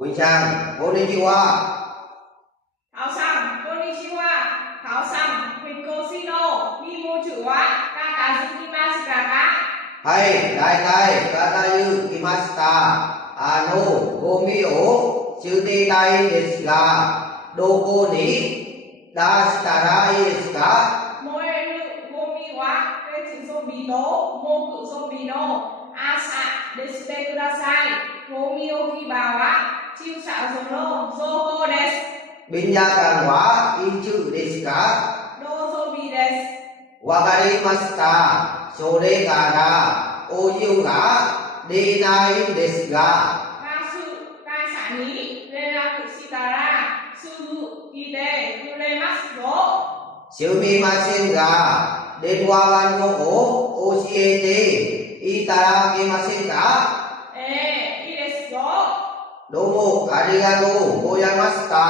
Quỳnh Trang, konnichiwa. Thảo Sằng, konnichiwa. Thảo Sằng, Hikoshino, Nimochuwa, Kakazukimasu kaka. Hay, daitai, katayu kimashita. Gomi o tsutetai desu ga, doko ni dashitara ii desu ka? Mỗi lự gomi wa, cái chữ zombie tố, mô cự zombie no. Asa, desute kudasai. Gomi o khi bà wa, chiêu xạo dồn lô, zoko desu. Binyakan wa ichu desu ka? Do zombie desu. Wakarimashita. Sore kara oyu ga denai desu ga. Kasu, kai xả ní, renaku shitara, suzu, ite, kuremasu do. Sumimasen ga denwa banko o oshiete itadakimasen ka? Ii desu do. Domo arigatou gozaimashita.